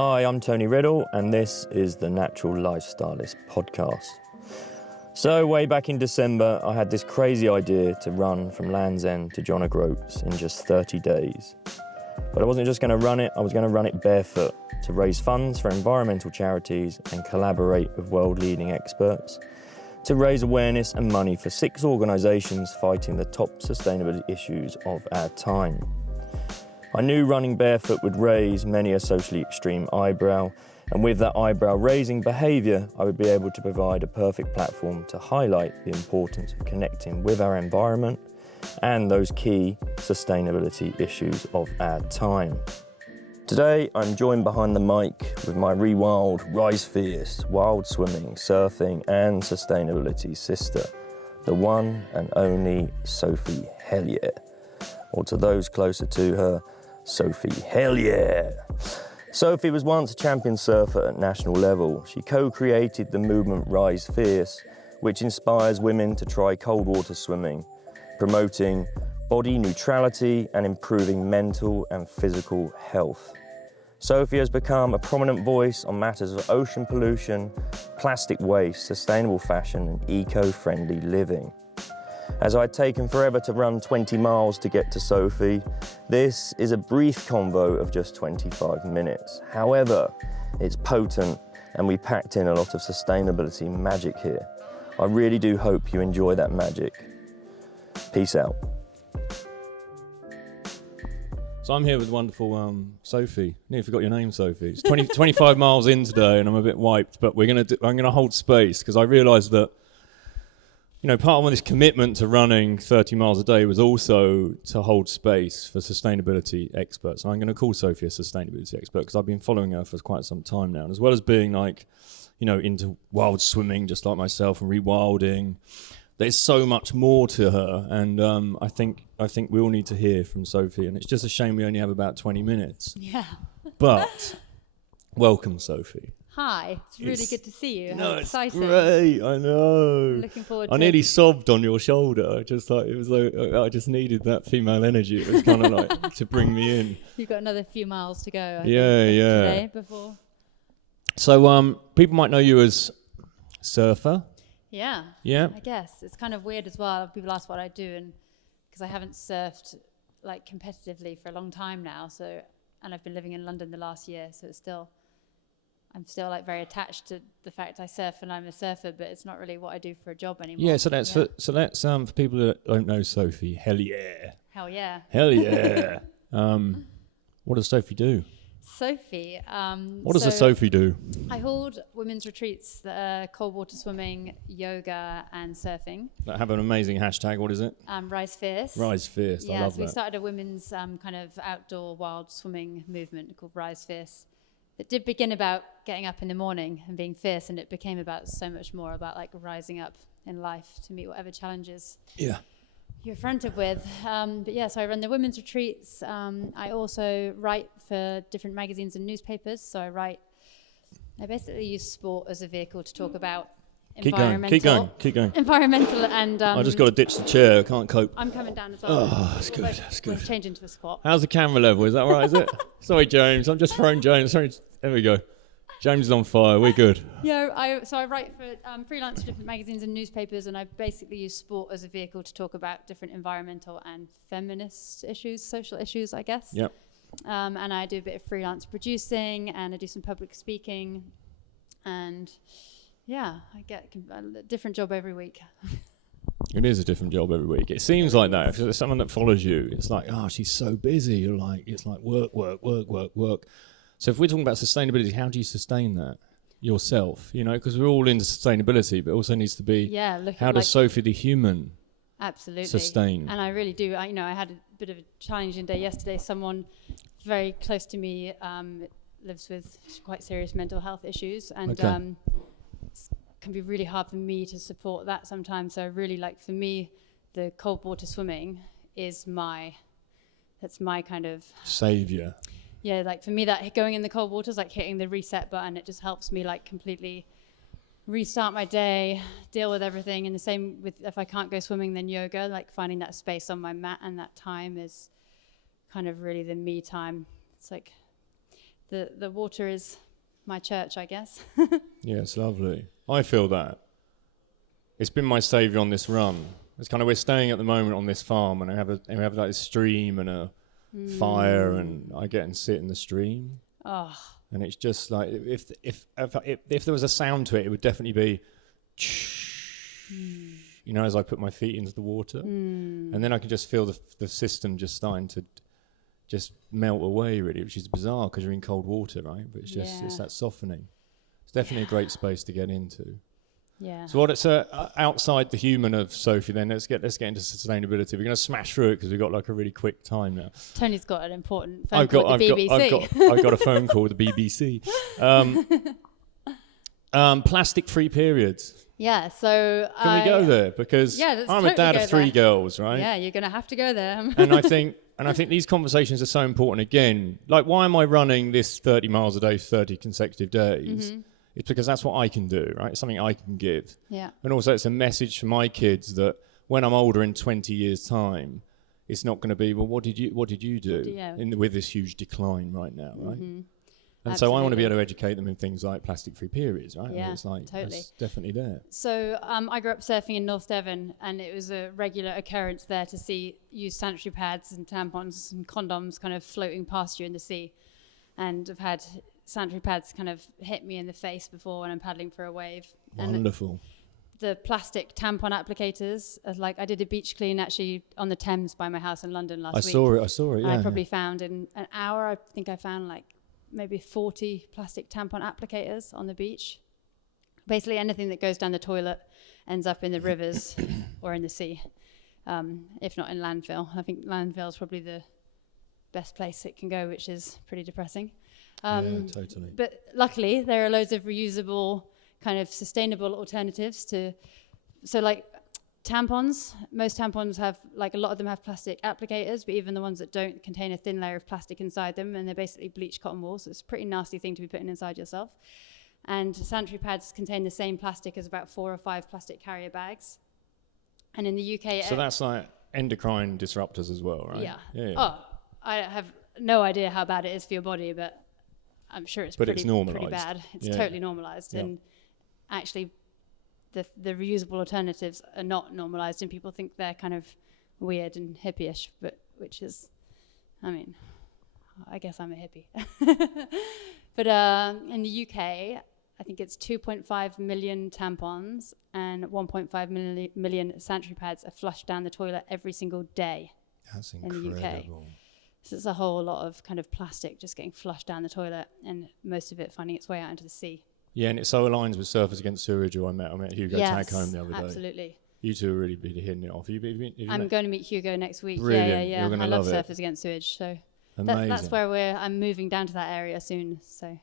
Hi, I'm Tony Riddle, and this is the Natural Lifestylist podcast. So way back in December, I had this crazy idea to run from Land's End to John O'Groats in just 30 days. But I wasn't just going to run it, I was going to run it barefoot to raise funds for environmental charities and collaborate with world-leading experts to raise awareness and money for 6 organisations fighting the top sustainability issues of our time. I knew running barefoot would raise many a socially extreme eyebrow, and with that eyebrow-raising behaviour, I would be able to provide a perfect platform to highlight the importance of connecting with our environment and those key sustainability issues of our time. Today, I'm joined behind the mic with my rewild, rise fierce, wild swimming, surfing and sustainability sister, the one and only Sophie Hellyer, or to those closer to her, Sophie Hellyer. Sophie was once a champion surfer at national level. She co-created the movement Rise Fierce, which inspires women to try cold water swimming, promoting body neutrality and improving mental and physical health. Sophie has become a prominent voice on matters of ocean pollution, plastic waste, sustainable fashion and eco-friendly living. As I'd taken forever to run 20 miles to get to Sophie, this is a brief convo of just 25 minutes. However, it's potent and we packed in a lot of sustainability magic here. I really do hope you enjoy that magic. Peace out. So I'm here with wonderful Sophie. Nearly forgot your name, Sophie. It's 25 miles in today and I'm a bit wiped, but I'm gonna hold space because I realised that, you know, part of this commitment to running 30 miles a day was also to hold space for sustainability experts. And I'm going to call Sophie a sustainability expert because I've been following her for quite some time now. And as well as being like, you know, into wild swimming, just like myself, and rewilding, there's so much more to her. And I think we all need to hear from Sophie. And it's just a shame we only have about 20 minutes. Yeah. But welcome, Sophie. Hi, it's really good to see you. No, How exciting. it's great, I know. I'm looking forward to I nearly sobbed on your shoulder. Just like, it was like, I just needed that female energy. It was kind of like to bring me in. You've got another few miles to go, I think, today before. So people might know you as surfer. Yeah. Yeah. I guess. It's kind of weird as well. People ask what I do, and because I haven't surfed like competitively for a long time now, and I've been living in London the last year, so I'm still like very attached to the fact I surf and I'm a surfer, but it's not really what I do for a job anymore. Yeah, so that's for people that don't know Sophie Hellyer. Hell yeah. Hell yeah. What does Sophie do? Sophie. What does a Sophie do? I hold women's retreats that are cold water swimming, yoga, and surfing. That have an amazing hashtag. What is it? Rise Fierce. Rise Fierce. Yeah, I love so we that. started a women's kind of outdoor wild swimming movement called Rise Fierce. It did begin about getting up in the morning and being fierce, and it became about so much more about like rising up in life to meet whatever challenges you're fronted with. But yeah, so I run the women's retreats. I also write for different magazines and newspapers. So I basically use sport as a vehicle to talk about Keep going. Environmental and... I just got to ditch the chair. I can't cope. I'm coming down as well. Oh, that's good. That's good. Let's change into a squat. How's the camera level? Is that right? Is it? Sorry, James. I'm just throwing James. Sorry. There we go. James is on fire. We're good. Yeah, I write for freelance for different magazines and newspapers, and I basically use sport as a vehicle to talk about different environmental and feminist issues, social issues, I guess. Yep. And I do a bit of freelance producing, and I do some public speaking, and yeah, I get a different job every week. It is a different job every week. It seems like that. If there's someone that follows you, it's like, oh, she's so busy. You're like, it's like work. So if we're talking about sustainability, how do you sustain that yourself? You know, because we're all into sustainability, but it also needs to be, how does Sophie the human sustain? And I really do. I had a bit of a challenging day yesterday. Someone very close to me lives with quite serious mental health issues, and it can be really hard for me to support that sometimes. So really, like, for me, the cold water swimming is that's my kind of savior. Yeah, like for me, that going in the cold water is like hitting the reset button. It just helps me like completely restart my day, deal with everything. And the same with, if I can't go swimming, then yoga, like finding that space on my mat and that time is kind of really the me time. It's like the water is my church, I guess. Yeah, it's lovely. I feel that. It's been my saviour on this run. It's kind of, we're staying at the moment on this farm, and we have like a stream and a fire, and I get and sit in the stream. Oh, And it's just like, if there was a sound to it, it would definitely be, you know, as I put my feet into the water. And then I can just feel the system just starting to just melt away, really, which is bizarre because you're in cold water, right? But it's just, it's that softening. It's definitely a great space to get into. yeah. So what it's outside the human of Sophie, then let's get into sustainability. We're going to smash through it because we've got like a really quick time now. Tony's got an important phone call with the BBC. I've got a phone call with the BBC. Plastic-free periods. Yeah, so Can we go there? Because I'm a dad of 3 girls, right? Yeah, you're going to have to go there. And I think these conversations are so important. Again, like, why am I running this 30 miles a day, 30 consecutive days? It's because that's what I can do, right? It's something I can give. Yeah. And also it's a message for my kids that when I'm older in 20 years' time, it's not going to be, well, what did you do with this huge decline right now, right? And so I want to be able to educate them in things like plastic-free periods, right? Yeah, and it's like, totally. That's definitely there. So I grew up surfing in North Devon, and it was a regular occurrence there to see used sanitary pads and tampons and condoms kind of floating past you in the sea. And I've had sanitary pads kind of hit me in the face before when I'm paddling for a wave. Wonderful. And the plastic tampon applicators, like I did a beach clean actually on the Thames by my house in London last week. I saw it, yeah. I probably found in an hour, I think I found like maybe 40 plastic tampon applicators on the beach. Basically anything that goes down the toilet ends up in the rivers or in the sea, if not in landfill. I think landfill is probably the best place it can go, which is pretty depressing. Yeah, totally. But luckily there are loads of reusable kind of sustainable alternatives to, so like tampons, most tampons have, like a lot of them have plastic applicators, but even the ones that don't contain a thin layer of plastic inside them, and they're basically bleached cotton wool, so it's a pretty nasty thing to be putting inside yourself. And sanitary pads contain the same plastic as about 4 or 5 plastic carrier bags. And in the UK... So that's like endocrine disruptors as well, right? Yeah. Oh, I have no idea how bad it is for your body, but I'm sure it's pretty bad. It's totally normalized. Yeah. And actually, the reusable alternatives are not normalized, and people think they're kind of weird and hippie-ish, but which is, I mean, I guess I'm a hippie. But in the UK, I think it's 2.5 million tampons and 1.5 million sanitary pads are flushed down the toilet every single day. That's In incredible. the UK. So it's a whole lot of kind of plastic just getting flushed down the toilet, and most of it finding its way out into the sea. Yeah, and it so aligns with Surfers Against Sewerage, who I met Hugo Tag home the other day. Absolutely. You two are really hitting it off. I'm going to meet Hugo next week. Brilliant. Yeah. You're gonna I love it. Surfers Against Sewage, so that's where I'm moving down to that area soon. So.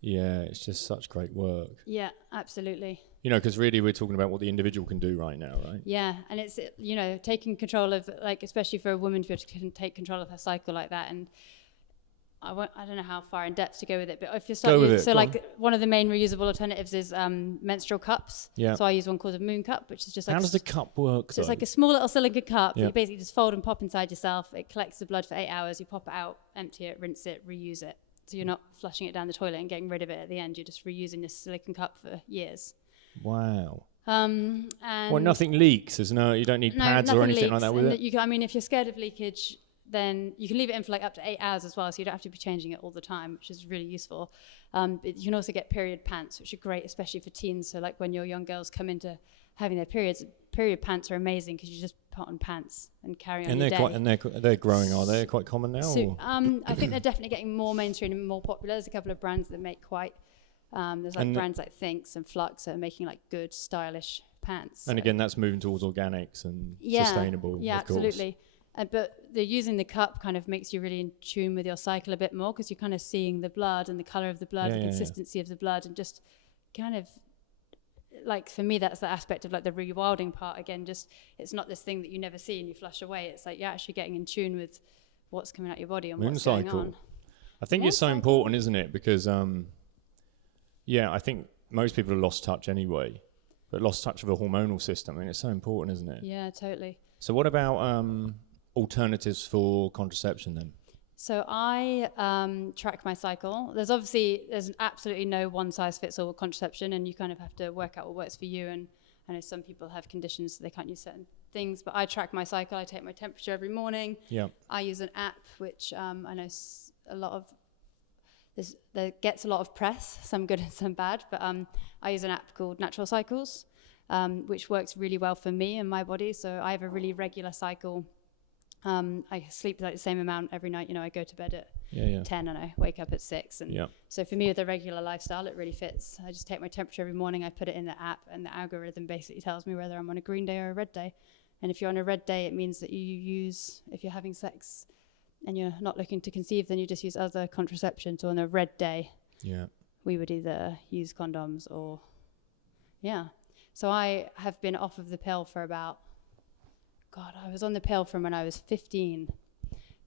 Yeah, it's just such great work. Yeah, absolutely. You know, because really we're talking about what the individual can do right now, right? Yeah, and it's, you know, taking control of, like, especially for a woman to be able to take control of her cycle like that. And I don't know how far in depth to go with it, but if you start one of the main reusable alternatives is menstrual cups. Yeah. So I use one called a moon cup, which is just like... How does the cup work, So it's like a small little silicone cup that you basically just fold and pop inside yourself. It collects the blood for 8 hours. You pop it out, empty it, rinse it, reuse it. So you're not flushing it down the toilet and getting rid of it at the end. You're just reusing this silicone cup for years. Wow. And well, nothing leaks. You don't need pads or anything like that with it? I mean, if you're scared of leakage, then you can leave it in for like up to 8 hours as well, so you don't have to be changing it all the time, which is really useful. But you can also get period pants, which are great, especially for teens. So like when your young girls come into having their periods, period pants are amazing because you just put on pants and carry on your day. They're growing, are they? Quite common now? So, I think they're definitely getting more mainstream and more popular. There's a couple of brands that make quite... there's like brands like Thinks and Flux that are making like good, stylish pants. And again, that's moving towards organics and sustainable. Yeah, absolutely. But using the cup kind of makes you really in tune with your cycle a bit more because you're kind of seeing the blood and the color of the blood, the consistency of the blood, and just kind of, like, for me, that's the aspect of like the rewilding part. Again, just it's not this thing that you never see and you flush away. It's like you're actually getting in tune with what's coming out your body and what's going on. I think it's so important, isn't it? Because I think most people have lost touch anyway, but lost touch of the hormonal system. I mean, it's so important, isn't it? Yeah, totally. So what about alternatives for contraception then? So I track my cycle. There's absolutely no one size fits all contraception, and you kind of have to work out what works for you. And I know some people have conditions so they can't use certain things, but I track my cycle. I take my temperature every morning. Yeah. I use an app which I know that gets a lot of press, some good and some bad, but I use an app called Natural Cycles, which works really well for me and my body. So I have a really regular cycle. I sleep like the same amount every night. I go to bed at 10 and I wake up at 6. And so for me, with a regular lifestyle, it really fits. I just take my temperature every morning. I put it in the app, and the algorithm basically tells me whether I'm on a green day or a red day. And if you're on a red day, it means that if you're having sex and you're not looking to conceive, then you just use other contraception. So on a red day, we would either use condoms or, So I have been off of the pill for I was on the pill from when I was 15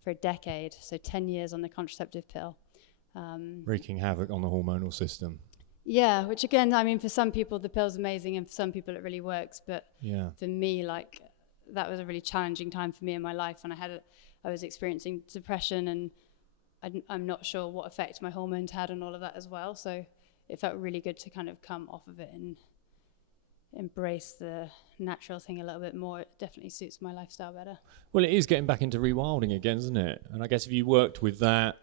for a decade. So 10 years on the contraceptive pill. Wreaking havoc on the hormonal system. Yeah, which again, I mean, for some people the pill's amazing, and for some people it really works. But for me, that was a really challenging time for me in my life, and I was experiencing depression, and I'm not sure what effect my hormones had on all of that as well. So it felt really good to kind of come off of it and embrace the natural thing a little bit more. It definitely suits my lifestyle better. Well, it is getting back into rewilding again, isn't it? And I guess if you worked with that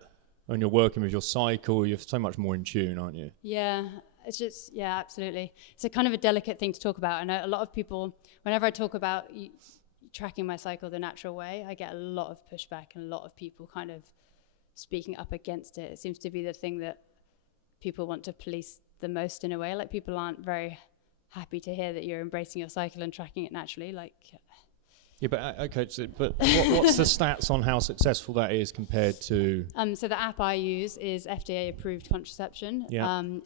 and you're working with your cycle, you're so much more in tune, aren't you? Yeah, it's just, absolutely. It's a kind of a delicate thing to talk about. And a lot of people, whenever I talk about tracking my cycle the natural way, I get a lot of pushback and a lot of people kind of speaking up against it. It seems to be the thing that people want to police the most in a way. Like, people aren't very happy to hear that you're embracing your cycle and tracking it naturally. But what's the stats on how successful that is compared to? So the app I use is FDA approved contraception,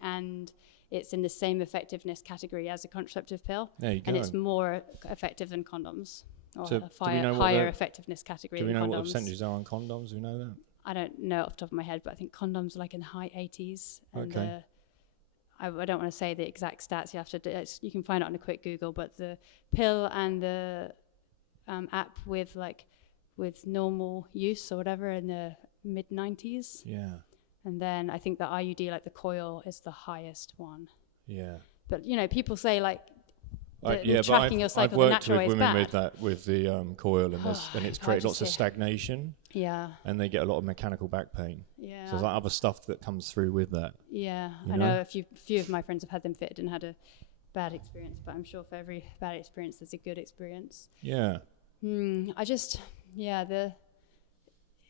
and it's in the same effectiveness category as a contraceptive pill. There you go. And it's more effective than condoms, or So a higher effectiveness category than condoms. Do we know what the percentages are on condoms? Do we know that? I don't know off the top of my head, but I think condoms are in the high 80s. And I don't want to say the exact stats. You can find it on a quick Google. But the pill and the app with normal use or whatever in the mid 90s. Yeah. And then I think the IUD, the coil, is the highest one. Yeah. But people say tracking your cycle the natural way is bad. I've worked with women with the coil, and it's created lots of stagnation. Yeah. And they get a lot of mechanical back pain. Yeah. So there's other stuff that comes through with that. Yeah. I know a few of my friends have had them fitted and had a bad experience, but I'm sure for every bad experience there's a good experience. Yeah.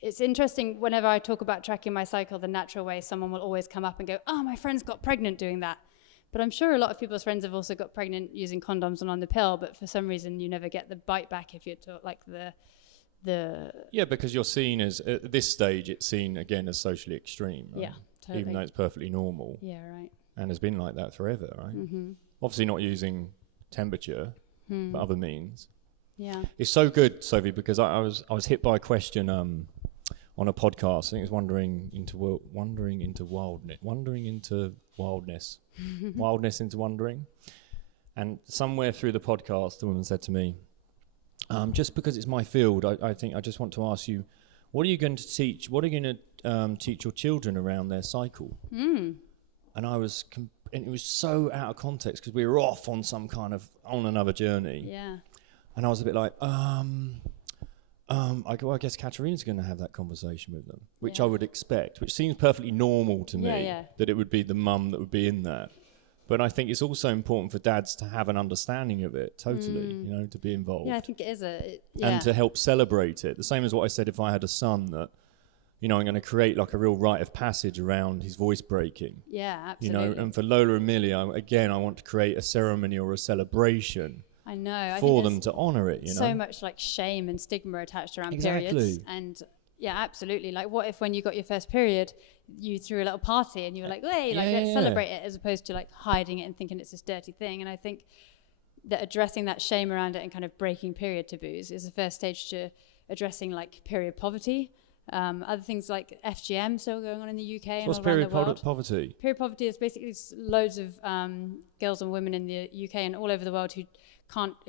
It's interesting, whenever I talk about tracking my cycle the natural way, someone will always come up and go, "Oh, my friend's got pregnant doing that." But I'm sure a lot of people's friends have also got pregnant using condoms and on the pill, but for some reason you never get the bite back if you're because you're seen as, at this stage, it's seen again as socially extreme, right? Yeah, totally. Even though it's perfectly normal. Yeah, right. And has been like that forever, right? Mm-hmm. Obviously not using temperature, but other means. Yeah. It's so good, Sophie, because I was hit by a question on a podcast. I think it's wandering into wildness, wildness into wandering. And somewhere through the podcast, the woman said to me, just because it's my field, I think I just want to ask you, what are you going to teach? What are you going to teach your children around their cycle? And and it was so out of context because we were off on on another journey. Yeah. And I was a bit like, I guess Katerina's going to have that conversation with them, which I would expect, which seems perfectly normal to me, that it would be the mum that would be in that. But I think it's also important for dads to have an understanding of it, totally, to be involved. Yeah, I think it is and to help celebrate it. The same as what I said if I had a son, that, I'm going to create a real rite of passage around his voice breaking. Yeah, absolutely. And for Lola and Millie, I want to create a ceremony or a celebration. I know. For them to honour it, So much shame and stigma attached around periods. And yeah, absolutely. What if when you got your first period, you threw a little party and you were like, hey, let's celebrate it, as opposed to hiding it and thinking it's this dirty thing. And I think that addressing that shame around it and kind of breaking period taboos is the first stage to addressing period poverty. Other things like FGM still going on in the UK and all around the world. What's period poverty? Period poverty is basically loads of girls and women in the UK and all over the world who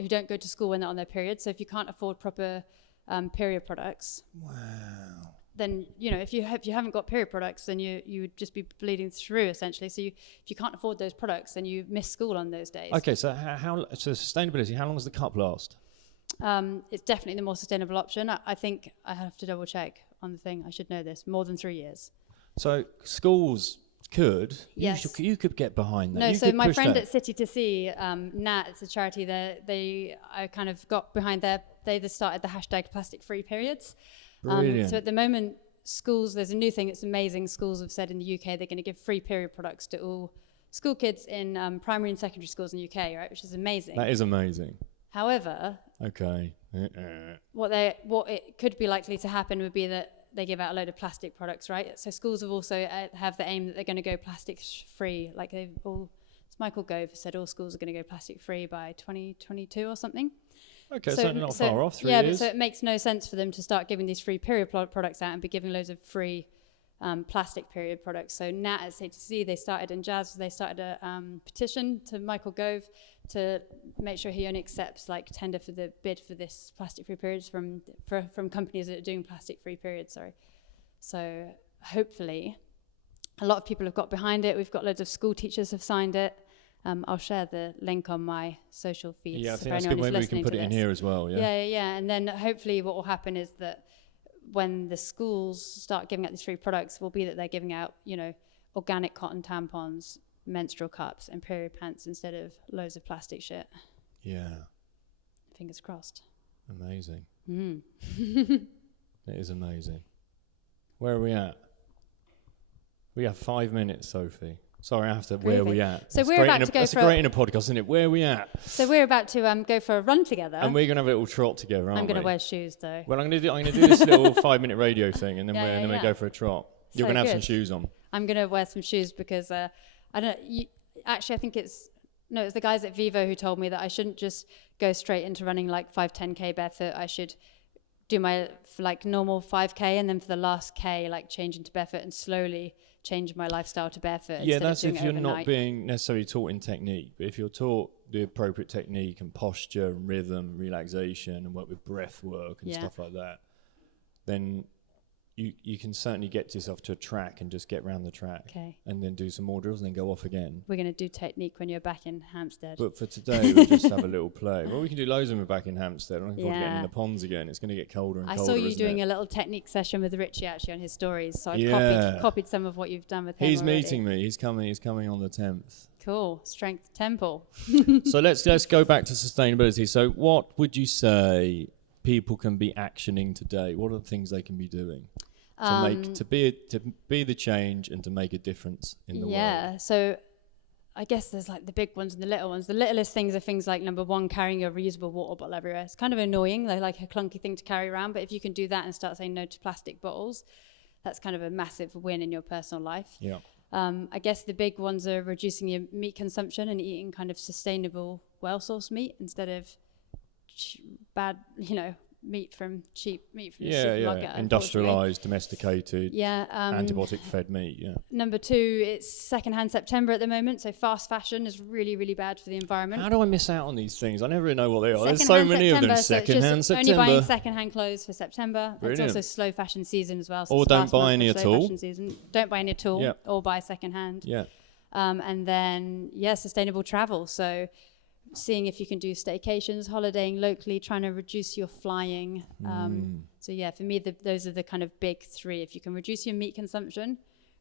don't go to school when they're on their periods. So if you can't afford proper period products, then if you haven't got period products, then you would just be bleeding through essentially. So if you can't afford those products, then you miss school on those days. Okay, so so sustainability, how long does the cup last? It's definitely the more sustainable option. I think I have to double check on the thing. I should know this. More than 3 years. So schools could. Yes. You could get behind that. No, you so could my push friend that. at City to Sea, Nat, it's a charity. I kind of got behind they started the hashtag plastic free periods. Brilliant. So at the moment, schools, there's a new thing that's amazing. Schools have said in the UK they're going to give free period products to all school kids in primary and secondary schools in the UK, right? Which is amazing. That is amazing. However, okay, what it could be likely to happen would be that they give out a load of plastic products, right? So schools have also have the aim that they're going to go plastic free. Like Michael Gove said, all schools are going to go plastic free by 2022 or something. Okay, so not far off, 3 years. But so it makes no sense for them to start giving these free period products out and be giving loads of free plastic period products. So Nat at CTC, they started a petition to Michael Gove to make sure he only accepts tender for the bid for this plastic free periods from companies that are doing plastic free periods. So hopefully a lot of people have got behind it. We've got loads of school teachers have signed it. I'll share the link on my social feeds. Yeah, I think that's good. Maybe we can put it in here as well. Yeah. And then hopefully what will happen is that when the schools start giving out these free products, will be that they're giving out, organic cotton tampons, menstrual cups, and period pants instead of loads of plastic shit. Yeah. Fingers crossed. Amazing. It is amazing. Where are we at? We have 5 minutes, Sophie. Sorry, I have to. Groovy. Where are we at? So we're about to go that's for great in a podcast, isn't it? Where are we at? So we're about to go for a run together. And we're gonna have a little trot together, aren't we? I'm gonna wear shoes though. Well, I'm gonna do this little 5-minute radio thing, and then we go for a trot. You're gonna have some shoes on. I'm gonna wear some shoes because I think it's the guys at Vivo who told me that I shouldn't just go straight into running 5-10K barefoot. I should do my normal 5K, and then for the last K change into barefoot and slowly change my lifestyle to barefoot. Yeah, that's if you're not being necessarily taught in technique, but if you're taught the appropriate technique and posture and rhythm, relaxation, and work with breath work and stuff like that, then you can certainly get yourself to a track and just get around the track. Okay. And then do some more drills and then go off again. We're going to do technique when you're back in Hampstead. But for today, we'll just have a little play. Well, we can do loads when we're back in Hampstead. I'm looking forward to getting in the ponds again. It's going to get colder and colder. I saw you doing a little technique session with Richie actually on his stories, so I copied some of what you've done with him. He's already. meeting me. He's coming on the 10th. Cool. Strength Temple. So let's go back to sustainability. So what would you say people can be actioning today? What are the things they can be doing to be the change and to make a difference in the world? Yeah. So I guess there's the big ones and the little ones. The littlest things are things like, number one, carrying a reusable water bottle everywhere. It's kind of annoying. They're like a clunky thing to carry around, but if you can do that and start saying no to plastic bottles, that's kind of a massive win in your personal life. Yeah. I guess the big ones are reducing your meat consumption and eating kind of sustainable, well-sourced meat instead of bad, cheap meat from the supermarket. Industrialized, domesticated, Yeah. antibiotic-fed meat. Yeah. Number two, it's secondhand September at the moment, so fast fashion is really, really bad for the environment. How do I miss out on these things? I never really know what they are. There's so many of them. Secondhand September. Only buying secondhand clothes for September. Brilliant. It's also slow fashion season as well. So Or it's don't last buy month any of at slow all. fashion season. Don't buy any at all, Yeah. or buy secondhand. Yeah. And then, sustainable travel. So seeing if you can do staycations, holidaying locally, trying to reduce your flying. So for me, those are the kind of big three. If you can reduce your meat consumption,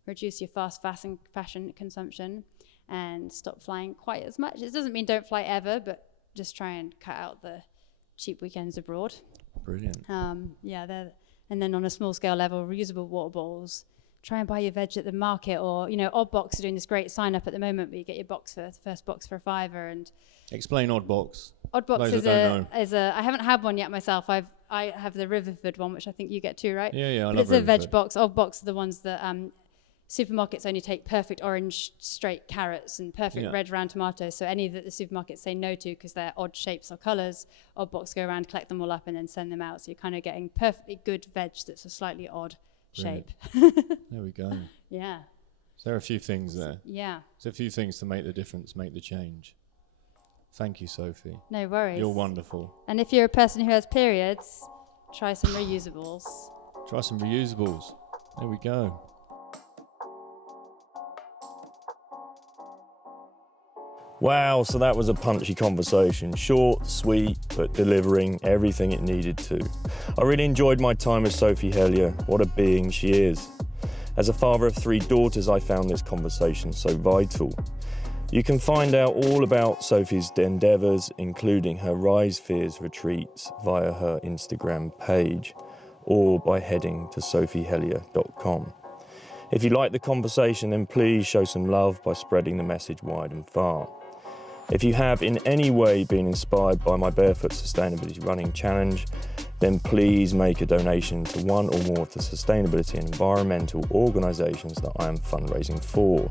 reduce your fast fashion consumption, and stop flying quite as much. It doesn't mean don't fly ever, but just try and cut out the cheap weekends abroad. Brilliant. And then on a small scale level, reusable water bottles. Try and buy your veg at the market, or Oddbox are doing this great sign up at the moment where you get your first box for $5. And explain Oddbox. Oddbox is a I haven't had one yet myself. I have the Riverford one, which I think you get too, right? Yeah, I love it's a Riverford. veg box. Oddbox are the ones that supermarkets only take perfect orange straight carrots and perfect red round tomatoes. So any that the supermarkets say no to because they're odd shapes or colours, Oddbox go around, collect them all up, and then send them out. So you're kind of getting perfectly good veg that's a slightly odd shape. There we go. Yeah. So there are a few things there. Yeah. There's a few things to make the difference, make the change. Thank you, Sophie. No worries. You're wonderful. And if you're a person who has periods, try some reusables. Try some reusables. There we go. Wow, so that was a punchy conversation. Short, sweet, but delivering everything it needed to. I really enjoyed my time with Sophie Hellyer. What a being she is. As a father of 3 daughters, I found this conversation so vital. You can find out all about Sophie's endeavours, including her Rise Fears retreats, via her Instagram page, or by heading to sophiehellyer.com. If you like the conversation, then please show some love by spreading the message wide and far. If you have in any way been inspired by my Barefoot Sustainability Running Challenge, then please make a donation to one or more of the sustainability and environmental organisations that I am fundraising for.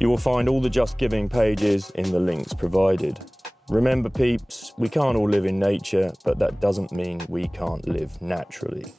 You will find all the Just Giving pages in the links provided. Remember peeps, we can't all live in nature, but that doesn't mean we can't live naturally.